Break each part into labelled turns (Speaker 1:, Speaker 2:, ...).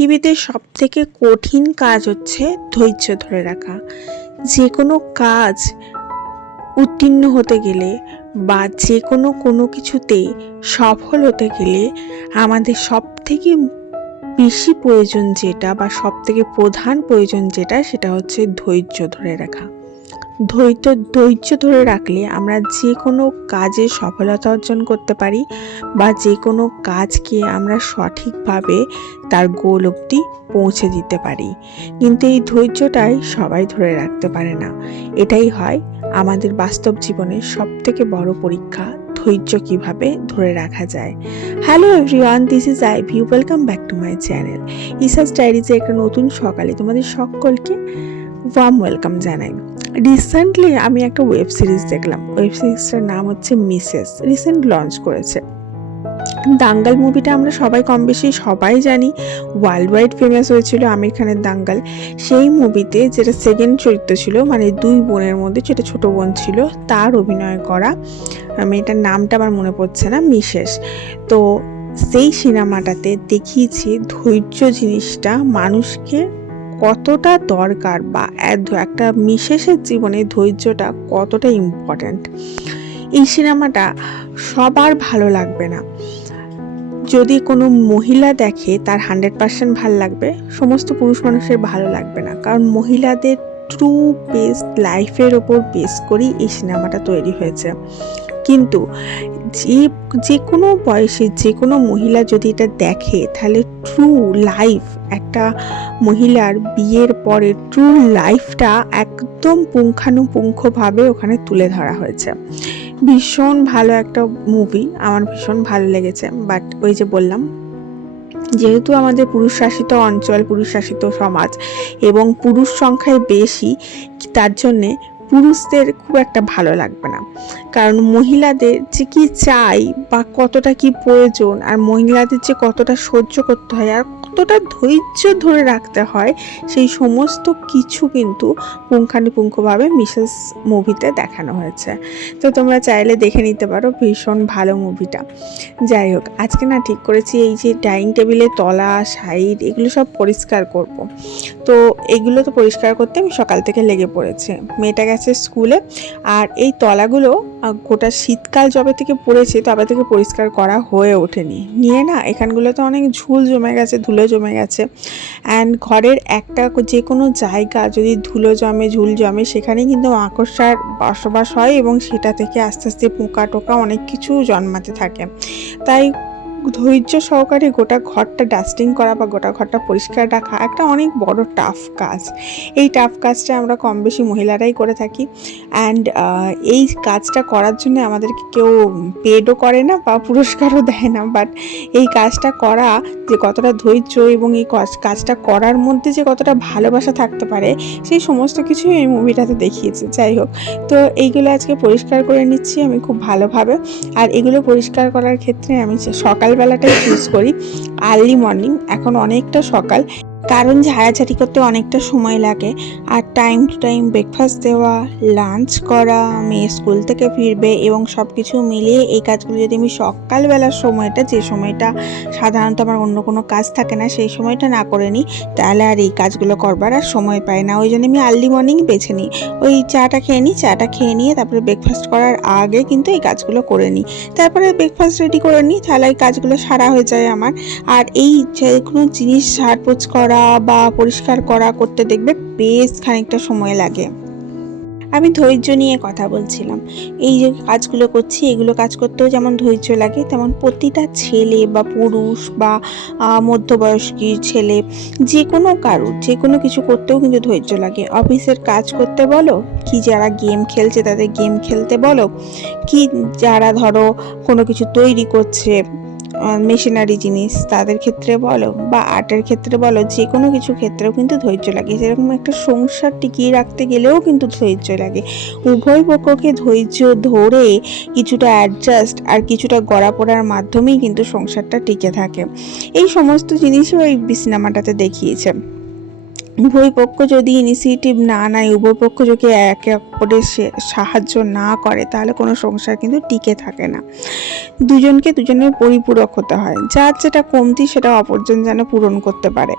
Speaker 1: পৃথিবীতে সব থেকে কঠিন কাজ হচ্ছে ধৈর্য ধরে রাখা। যে কোনো কাজ উত্তীর্ণ হতে গেলে বা যে কোনো কোনো কিছুতে সফল হতে গেলে আমাদের সব থেকে বেশি প্রয়োজন যেটা বা সব থেকে প্রধান প্রয়োজন যেটা সেটা হচ্ছে ধৈর্য ধরে রাখা। ধৈর্য ধৈর্য ধরে রাখলে আমরা যে কোনো কাজে সফলতা অর্জন করতে পারি বা যে কোনো কাজকে আমরা সঠিকভাবে তার গোল অবধি পৌঁছে দিতে পারি। কিন্তু এই ধৈর্যটাই সবাই ধরে রাখতে পারে না। এটাই হয় আমাদের বাস্তব জীবনের সব থেকে বড় পরীক্ষা, ধৈর্য কীভাবে ধরে রাখা যায়। Hello everyone this is I view welcome back to my channel ইসাস ডায়েরিজে একটা নতুন সকালে তোমাদের সকলকে ওয়ার্ম ওয়েলকাম জানাই। রিসেন্টলি আমি একটা ওয়েব সিরিজ দেখলাম। ওয়েব সিরিজটার নাম হচ্ছে মিসেস রিসেন্ট লঞ্চ করেছে। দাঙ্গাল মুভিটা আমরা সবাই কম বেশি সবাই জানি। ওয়ার্ল্ড ওয়াইড ফেমাস হয়েছিল আমির খানের দাঙ্গাল। সেই মুভিতে যেটা সেকেন্ড চরিত্র ছিল মানে দুই বোনের মধ্যে যেটা ছোট বোন ছিল, তার অভিনয় করা। মেয়েটার নামটা আমার মনে পড়ছে না মিসেস তো সেই সিনেমাটাতে দেখিয়েছে ধৈর্য জিনিসটা মানুষকে কতটা দরকার বা একটা মিশেষের জীবনে ধৈর্যটা কতটা ইম্পর্ট্যান্ট এই সিনেমাটা সবার ভালো লাগবে না। যদি কোনো মহিলা দেখে তার হান্ড্রেড পার্সেন্ট ভালো লাগবে, সমস্ত পুরুষ মানুষের ভালো লাগবে না। কারণ মহিলাদের ট্রু বেস্ট লাইফের ওপর বেস করেই এই সিনেমাটা তৈরি হয়েছে। কিন্তু যে যে কোনো বয়সে যে কোনো মহিলা যদি এটা দেখে, তাহলে ট্রু লাইফ একটা মহিলার বিয়ের পরে ট্রু লাইফটা একদম পুঙ্খানুপুঙ্খভাবে ওখানে তুলে ধরা হয়েছে। ভীষণ ভালো একটা মুভি আমার ভীষণ ভালো লেগেছে। বাট ওই যে বললাম, যেহেতু আমাদের পুরুষ শাসিত অঞ্চল পুরুষ শাসিত সমাজ এবং পুরুষ সংখ্যায় বেশি, তার জন্যে পুরুষদের খুব একটা ভালো লাগবে না। কারণ মহিলাদের যে কী চাই বা কতটা কি প্রয়োজন আর মহিলাদের যে কতটা সহ্য করতে হয় আর কতটা ধৈর্য ধরে রাখতে হয়, সেই সমস্ত কিছু কিন্তু পুঙ্খানুপুঙ্খভাবে মিসেস মুভিতে দেখানো হয়েছে। তো তোমরা চাইলে দেখে নিতে পারো, ভীষণ ভালো মুভিটা। যাই হোক, আজকে না ঠিক করেছি, এই যে ডাইনিং টেবিলে তলা, সাইড এগুলো সব পরিষ্কার করব। তো এগুলো তো পরিষ্কার করতে আমি সকাল থেকে লেগে পড়েছে। মেয়েটা গেছে স্কুলে, আর এই তলাগুলো গোটা শীতকাল যবে থেকে পড়েছে, তবে থেকে পরিষ্কার করা হয়ে ওঠেনি। নিয়ে না, এখানগুলোতে অনেক ঝুল জমে গেছে, ধুলো জমে গেছে। অ্যান্ড ঘরের একটা যে কোনো জায়গা যদি ধুলো জমে, ঝুল জমে সেখানে কিন্তু মাকড়সার বসবাস হয় এবং সেটা থেকে আস্তে আস্তে পোকা টোকা অনেক কিছু জন্মাতে থাকে। তাই ধৈর্য সহকারে গোটা ঘরটা ডাস্টিং করা বা গোটা ঘরটা পরিষ্কার রাখা একটা অনেক বড় টাফ কাজ। এই টাফ কাজটা আমরা কম বেশি মহিলারাই করে থাকি। অ্যান্ড এই কাজটা করার জন্য আমাদেরকে কেউ পেডও করে না বা পুরস্কারও দেয় না। বাট এই কাজটা করা যে কতটা ধৈর্য এবং এই কাজ- কাজটা করার মধ্যে যে কতটা ভালোবাসা থাকতে পারে, সেই সমস্ত কিছুই এই মুভিটাতে দেখিয়েছে। যাই হোক, তো এইগুলো আজকে পরিষ্কার করে নিচ্ছি আমি খুব ভালোভাবে। আর এগুলো পরিষ্কার করার ক্ষেত্রে আমি যে সকালবেলাটাই চুজ করি। আর্লি মর্নিং এখন অনেকটা সকাল। কারণ ঝাড়াঝাড়ি করতে অনেকটা সময় লাগে আর টাইম টু টাইম ব্রেকফাস্ট দেওয়া লাঞ্চ করা, মেয়ে স্কুল থেকে ফিরবে এবং সব কিছু মিলিয়ে এই কাজগুলো যদি আমি সকালবেলার সময়টা, যে সময়টা সাধারণত আমার অন্য কোনো কাজ থাকে না, সেই সময়টা না করে নিই, তাহলে আর এই কাজগুলো করবার আর সময় পাই না। ওই জন্য আমি আর্লি মর্নিং বেছে নিই। ওই চাটা খেয়ে নিই, চাটা খেয়ে নিয়ে তারপরে ব্রেকফাস্ট করার আগে কিন্তু এই কাজগুলো করে নিই। তারপরে ব্রেকফাস্ট রেডি করে নিই, তাহলে এই কাজগুলো সারা হয়ে যায় আমার। আর এই যে কোনো জিনিস ঝাড়পোছ করা বা পরিষ্কার করা করতে দেখবে বেশ খানিকটা সময় লাগে। আমি ধৈর্য নিয়ে কথা বলছিলাম। এই যে কাজগুলো করছি, এগুলো কাজ করতেও যেমন ধৈর্য লাগে, তেমন প্রতিটা ছেলে বা পুরুষ বা মধ্যবয়স্কী ছেলে যে কোনো কারুর যে কোনো কিছু করতেও কিন্তু ধৈর্য লাগে। অফিসের কাজ করতে বলো, কি যারা গেম খেলছে তাদের গেম খেলতে বলো, কি যারা ধরো কোনো কিছু তৈরি করছে মেশিনারি জিনিস, তাদের ক্ষেত্রে বলো বা আর্টের ক্ষেত্রে বলো যে কোনো কিছু ক্ষেত্রেও কিন্তু ধৈর্য লাগে। যেরকম একটা সংসার টিকিয়ে রাখতে গেলেও কিন্তু ধৈর্য লাগে। উভয় পক্ষকে ধৈর্য ধরে কিছুটা অ্যাডজাস্ট আর কিছুটা গড়া পড়ার মাধ্যমেই কিন্তু সংসারটা টিকে থাকে। এই সমস্ত জিনিসও এই সিনেমাটাতে দেখিয়েছে। উভয় পক্ষ যদি ইনিশিয়েটিভ না নেয় উভয় পক্ষ যদি একে অপরের সাহায্য না করে, তাহলে কোনো সংসার কিন্তু টিকে থাকে না। দুজনকে দুজনের পরিপূরক হতে হয়। যার যেটা কমতি সেটা অপরজন যেন পূরণ করতে পারে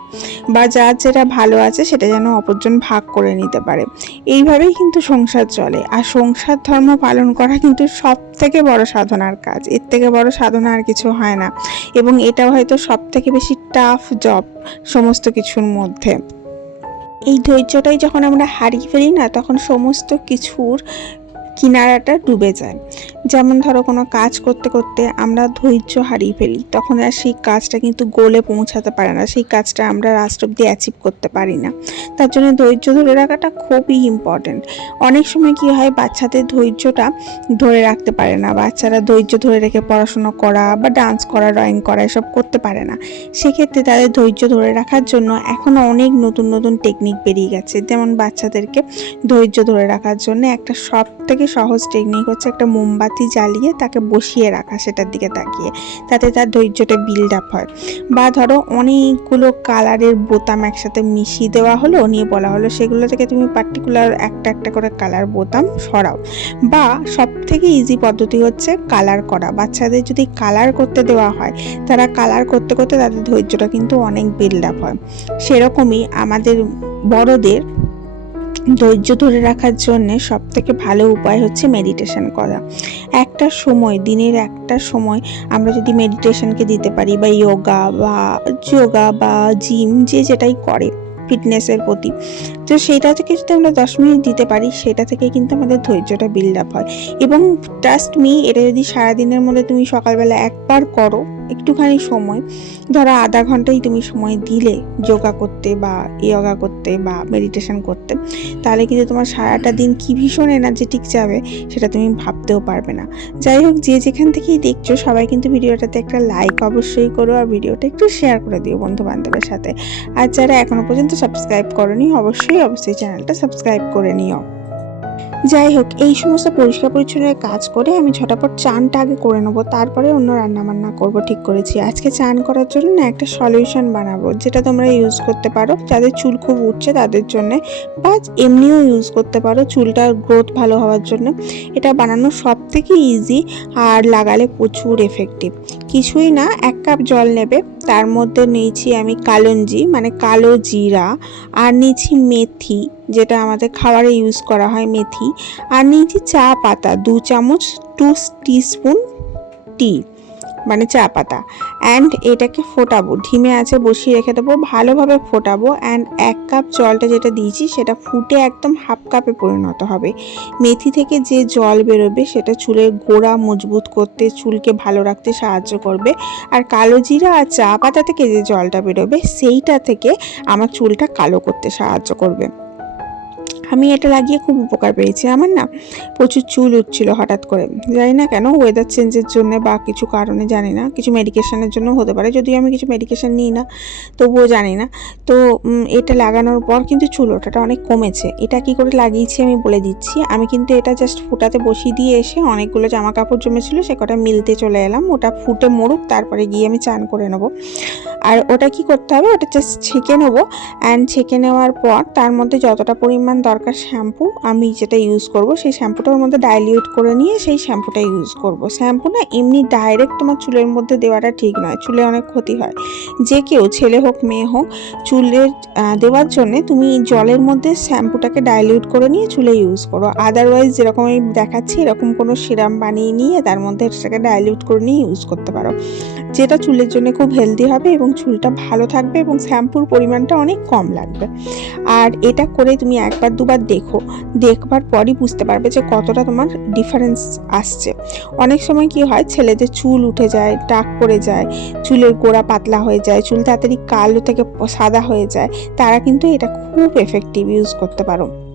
Speaker 1: বা যার যেটা ভালো আছে সেটা যেন অপরজন ভাগ করে নিতে পারে। এইভাবেই কিন্তু সংসার চলে। আর সংসার ধর্ম পালন করা কিন্তু সব থেকে বড় সাধনার কাজ। এর থেকে বড় সাধনা আর কিছু হয় না। এবং এটা হয়তো সব থেকে বেশি টাফ জব সমস্ত কিছুর মধ্যে। এই ধৈর্যটাই যখন আমরা হারিয়ে ফেলি না তখন সমস্ত কিছুর কিনারাটা ডুবে যায়। যেমন ধরো কোনো কাজ করতে করতে আমরা ধৈর্য হারিয়ে ফেলি, তখন আর সেই কাজটা কিন্তু গোলে পৌঁছাতে পারে না, সেই কাজটা আমরা রাষ্ট্র অব্দি অ্যাচিভ করতে পারি না। তার জন্য ধৈর্য ধরে রাখাটা খুবই ইম্পর্ট্যান্ট অনেক সময় কি হয়, বাচ্চাদের ধৈর্যটা ধরে রাখতে পারে না, বাচ্চারা ধৈর্য ধরে রেখে পড়াশোনা করা বা ডান্স করা ড্রয়িং করা এসব করতে পারে না। সেক্ষেত্রে তাদের ধৈর্য ধরে রাখার জন্য এখনও অনেক নতুন নতুন টেকনিক বেরিয়ে গেছে। যেমন বাচ্চাদেরকে ধৈর্য ধরে রাখার জন্য একটা সব থেকে সহজ টেকনিক হচ্ছে একটা মোমবাতি জ্বালিয়ে তাকে বসিয়ে রাখা সেটার দিকে তাকিয়ে। তাতে তার ধৈর্যটা বিল্ড আপ হয়। বা ধরো অনেকগুলো কালারের বোতাম একসাথে মিশিয়ে দেওয়া হলো, নিয়ে বলা হলো সেগুলো থেকে তুমি পার্টিকুলার একটা একটা করে কালার বোতাম সরাও। বা সব থেকে ইজি পদ্ধতি হচ্ছে কালার করা। বাচ্চাদের যদি কালার করতে দেওয়া হয়, তারা কালার করতে করতে তাদের ধৈর্যটা কিন্তু অনেক বিল্ড আপ হয়। সেরকমই আমাদের বড়দের ধৈর্য ধরে রাখার জন্যে সব থেকে ভালো উপায় হচ্ছে মেডিটেশন করা। একটা সময়, দিনের একটা সময় আমরা যদি মেডিটেশনকে দিতে পারি বা যোগা বা যোগা বা জিম যে যেটাই করে ফিটনেসের প্রতি, তো সেইটা থেকে যদি আমরা দশ মিনিট দিতে পারি, সেটা থেকে কিন্তু আমাদের ধৈর্যটা বিল্ড আপ হয়। এবং ট্রাস্ট মি এটা যদি সারাদিনের মধ্যে তুমি সকালবেলা একবার করো একটুখানি সময়। ধরো আধা ঘন্টাই তুমি সময় দিলে যোগা করতে বা ইয়োগা করতে বা মেডিটেশন করতে, তাহলে কিন্তু তোমার সারাটা দিন কি ভীষণ এনার্জেটিক যাবে সেটা তুমি ভাবতেও পারবে না। যাই হোক, যে যেখান থেকেই দেখছ সবাই কিন্তু ভিডিওটাতে একটা লাইক অবশ্যই করো আর ভিডিওটা একটু শেয়ার করে দিও বন্ধু বান্ধবের সাথে। আর যারা এখনও পর্যন্ত সাবস্ক্রাইব করনি, অবশ্যই অবশ্যই চ্যানেলটা সাবস্ক্রাইব করে নিও। যাই হোক, এই সমস্ত পরিষ্কার পরিচ্ছন্নের কাজ করে আমি ঝটাপট চানটা আগে করে নেব, তারপরে অন্য রান্না বান্না করব, ঠিক করেছি। আজকে চান করার জন্য না একটা সলিউশন বানাবো, যেটা তোমরা ইউজ করতে পারো, যাদের চুল খুব উঠছে তাদের জন্য বা এমনিও ইউজ করতে পারো চুলটার গ্রোথ ভালো হওয়ার জন্য। এটা বানানো সব থেকে ইজি আর লাগালে প্রচুর এফেক্টিভ কিছুই না, এক কাপ জল নেবে। তার মধ্যে নিয়েছি আমি কালঞ্জি মানে কালো জিরা, আর নিয়েছি মেথি, যেটা আমাদের খাবারে ইউজ করা হয় মেথি। আর নিয়েছি চা পাতা, দু চামচ টু টিস্পুন টি মানে চা পাতা। অ্যান্ড এটাকে ফোটাবো। ঢিমে আছে, বসিয়ে রেখে দেবো। ভালোভাবে ফোটাবো। অ্যান্ড এক কাপ জলটা যেটা দিয়েছি, সেটা ফুটে একদম হাফ কাপে পরিণত হবে। মেথি থেকে যে জল বেরোবে, সেটা চুলের গোড়া মজবুত করতে, চুলকে ভালো রাখতে সাহায্য করবে। আর কালো জিরা আর চা পাতা থেকে যে জলটা বেরোবে, সেইটা থেকে আমার চুলটা কালো করতে সাহায্য করবে। আমি এটা লাগিয়ে খুব উপকার পেয়েছি। আমার না প্রচুর চুল উঠছিল হঠাৎ করে। জানি না কেন ওয়েদার চেঞ্জের জন্য বা কিছু কারণে জানি না, কিছু মেডিকেশানের জন্য হতে পারে। যদিও আমি কিছু মেডিকেশন নিই না, তবুও জানি না। তো এটা লাগানোর পর কিন্তু চুল ওঠাটা অনেক কমেছে। এটা কি করে লাগিয়েছি আমি বলে দিচ্ছি। আমি কিন্তু এটা জাস্ট ফুটাতে বসিয়ে দিয়ে এসে অনেকগুলো জামা কাপড় জমেছিল, সে কটা মিলতে চলে এলাম। ওটা ফুটে মরুক, তারপরে গিয়ে আমি চান করে নেব। আর ওটা কি করতে হবে? ওটা জাস্ট ছেঁকে নেব। অ্যান্ড ছেঁকে নেওয়ার পর তার মধ্যে যতটা পরিমাণ দরকার শ্যাম্পু। আমি যেটা ইউজ করব, সেই শ্যাম্পুটা ওর মধ্যে ডাইলিউট করে নিয়ে সেই শ্যাম্পুটা ইউজ করব। শ্যাম্পু না এমনি ডাইরেক্ট তোমার চুলের মধ্যে দেওয়াটা ঠিক নয়। চুলে অনেক ক্ষতি হয়। যে কেউ, ছেলে হোক, মেয়ে হোক চুলের দেওয়ার জন্য তুমি জলের মধ্যে শ্যাম্পুটাকে ডাইলিউট করে নিয়ে চুলে ইউজ করো। আদারওয়াইজ যেরকম আমি দেখাচ্ছি, এরকম কোনো সিরাম বানিয়ে নিয়ে তার মধ্যে সেটাকে ডাইলিউট করে নিয়ে ইউজ করতে পারো। যেটা চুলের জন্য খুব হেলদি হবে এবং চুলটা ভালো থাকবে এবং শ্যাম্পুর পরিমাণটা অনেক কম লাগবে। আর এটা করে তুমি একবার দুবার দেখো। দেখবার পরই বুঝতে পারবে যে কতটা তোমার ডিফারেন্স আসছে। অনেক সময় কি হয়, ছেলেদের চুল উঠে যায় টাক পড়ে যায়, চুলের গোড়া পাতলা হয়ে যায়, চুল তাড়াতাড়ি কালো থেকে সাদা হয়ে যায়, তারা কিন্তু এটা খুব এফেক্টিভ ইউজ করতে পারো।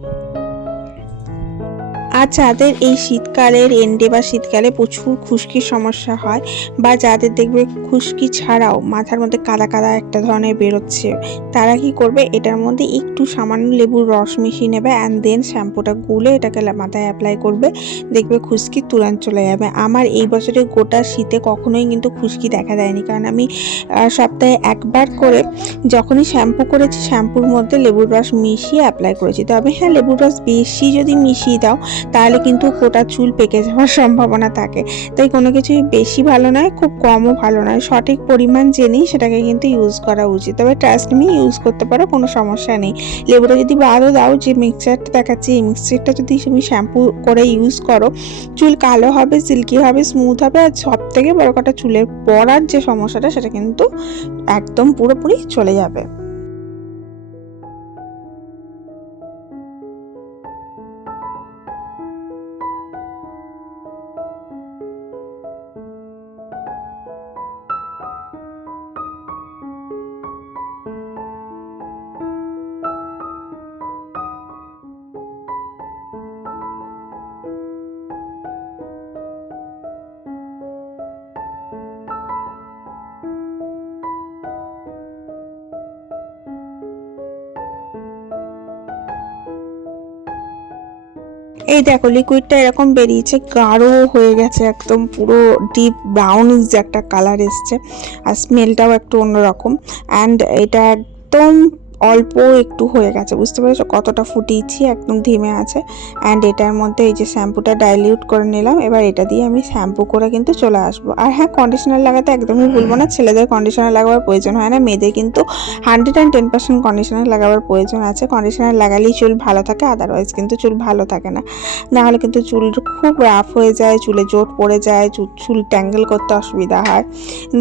Speaker 1: আর যাদের এই শীতকালের এন্ডে বা শীতকালে প্রচুর খুশকির সমস্যা হয় বা যাদের দেখবে খুশকি ছাড়াও মাথার মধ্যে কাদা কাদা একটা ধরনের বেরোচ্ছে, তারা কি করবে? এটার মধ্যে একটু সামান্য লেবুর রস মিশিয়ে নেবে অ্যান্ড দেন শ্যাম্পুটা গুলে এটাকে মাথায় অ্যাপ্লাই করবে, দেখবে খুশকি তুরান্ত চলে যাবে। আমার এই বছরে গোটা শীতে কখনোই কিন্তু খুশকি দেখা দেয়নি। কারণ আমি সপ্তাহে একবার করে যখনই শ্যাম্পু করেছি, শ্যাম্পুর মধ্যে লেবুর রস মিশিয়ে অ্যাপ্লাই করেছি। তবে হ্যাঁ লেবুর রস বেশি যদি মিশিয়ে দাও তাহলে কিন্তু গোটা চুল পেকে যাওয়ার সম্ভাবনা থাকে। তাই কোনো কিছুই বেশি ভালো নয়, খুব কমও ভালো নয়। সঠিক পরিমাণ জেনেই সেটাকে কিন্তু ইউজ করা উচিত। তবে ট্রাস্ট মি ইউজ করতে পারো, কোনো সমস্যা নেই। লেবুটা যদি বাদও দাও, যে মিক্সচারটা দেখাচ্ছি, এই মিক্সচারটা যদি তুমি শ্যাম্পু করে ইউজ করো, চুল কালো হবে সিল্কি হবে স্মুথ হবে, আর সব থেকে বড় কথা, চুলের পড়ার যে সমস্যাটা, সেটা কিন্তু একদম পুরোপুরি চলে যাবে। এই দেখো লিকুইডটা এরকম বেরিয়েছে, গাঢ় হয়ে গেছে একদম, পুরো ডিপ ব্রাউনিজ যে একটা কালার এসছে, আর স্মেলটাও একটু অন্যরকম। অ্যান্ড এটা একদম অল্প একটু হয়ে গেছে বুঝতে পেরেছ? কতটা ফুটিয়েছি একদম ধিমে আছে। অ্যান্ড এটার মধ্যে এই যে শ্যাম্পুটা ডাইলিউট করে নিলাম এবার এটা দিয়ে আমি শ্যাম্পু করে কিন্তু চলে আসব। আর হ্যাঁ কন্ডিশনার লাগাতে একদমই ভুলবো না ছেলেদের কন্ডিশনার লাগাবার প্রয়োজন হয় না মেয়েদের কিন্তু hundred and ten percent conditioner লাগাবার প্রয়োজন আছে। কন্ডিশনার লাগালেই চুল ভালো থাকে আদারওয়াইজ কিন্তু চুল ভালো থাকে না। নাহলে কিন্তু চুল খুব রাফ হয়ে যায় চুলে জোট পড়ে যায় চুল ট্যাঙ্গেল করতে অসুবিধা হয়।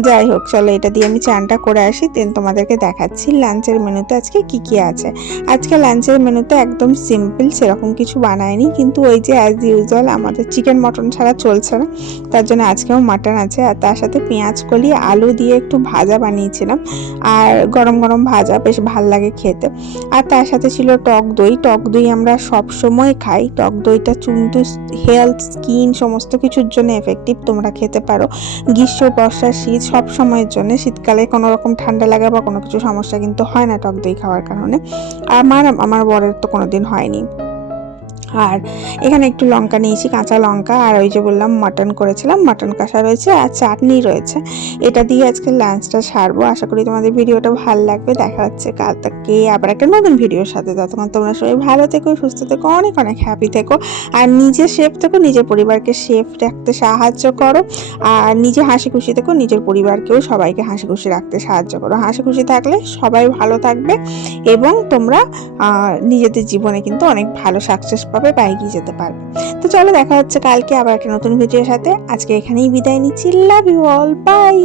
Speaker 1: যাই হোক চলো এটা দিয়ে আমি চানটা করে আসি দেন তোমাদেরকে দেখাচ্ছি লাঞ্চের মেনুতে আজকে কি কি আছে? আজকে লাঞ্চের মেনুতে একদম সিম্পল সেরকম কিছু বানায়নি কিন্তু ওই যে অ্যাজ ইউজুয়াল আমাদের চিকেন মটন ছাড়া চলছে না। তার জন্য আজকেও মাটন আছে, আর তার সাথে পেঁয়াজ কলি, আলু দিয়ে একটু ভাজা বানিয়েছিলাম, আর গরম গরম ভাজা বেশ ভালো লাগে খেতে। আর তার সাথে ছিল টক দই টক দই আমরা সব সময় খাই। টক দইটা কিন্তু হেলথ স্কিন সমস্ত কিছুর জন্য এফেক্টিভ তোমরা খেতে পারো। গ্রীষ্ম, বর্ষা, শীত সব সময়ের জন্য। শীতকালে কোনো রকম ঠান্ডা লাগা বা কোনো কিছু সমস্যা কিন্তু হয় না টক দই খাওয়ার কারণে। আমার আমার বরের তো কোনো দিন হয়নি। আর এখানে একটু লঙ্কা নিয়েছি, কাঁচা লঙ্কা, আর ওই যে বললাম মাটন করেছিলাম, মাটন কষা রয়েছে আর চাটনি রয়েছে। এটা দিয়ে আজকে লাঞ্চটা সারবো। আশা করি তোমাদের ভিডিওটা ভালো লাগবে। দেখা হচ্ছে কাল থেকে আবার একটা নতুন ভিডিওর সাথে। ততক্ষণ তোমরা সবাই ভালো থেকো, সুস্থ থেকো, অনেক অনেক হ্যাপি থেকো। আর নিজে সেফ থেকো, নিজের পরিবারকে সেফ রাখতে সাহায্য করো। আর নিজে হাসি খুশি থেকো, নিজের পরিবারকেও সবাইকে হাসি খুশি রাখতে সাহায্য করো। হাসি খুশি থাকলে সবাই ভালো থাকবে এবং তোমরা নিজেদের জীবনে কিন্তু অনেক ভালো সাকসেস পাবে। বা এগিয়ে যেতে পারবে। তো চলো দেখা হচ্ছে কালকে আবার একটা নতুন ভিডিওর সাথে। আজকে এখানেই বিদায় নিচ্ছি। Love you all by